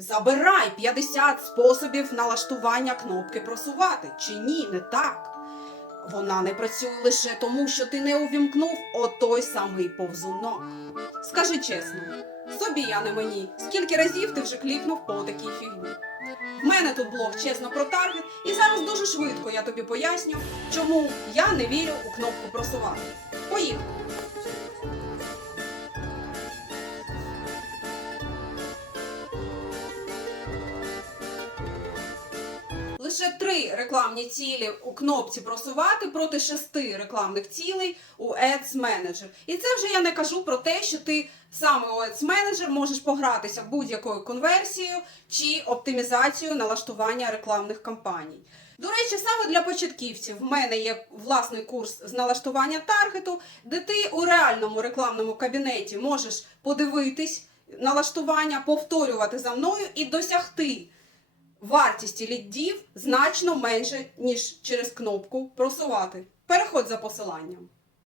Забирай 50 способів налаштування кнопки просувати. Чи ні, не так. Вона не працює лише тому, що ти не увімкнув отой самий повзунок. Скажи чесно, собі я не мені. Скільки разів ти вже клікнув по такій фігні? В мене тут блог чесно про таргет, і зараз дуже швидко я тобі поясню, чому я не вірю у кнопку просувати. Поїхали! Лише три рекламні цілі у кнопці просувати проти шести рекламних цілей у Ads Manager. І це вже я не кажу про те, що ти саме у Ads Manager можеш погратися будь-якою конверсією чи оптимізацією налаштування рекламних кампаній. До речі, саме для початківців в мене є власний курс з налаштування таргету, де ти у реальному рекламному кабінеті можеш подивитись налаштування, повторювати за мною і досягти вартісті лідів значно менше, ніж через кнопку просувати. Переход за посиланням.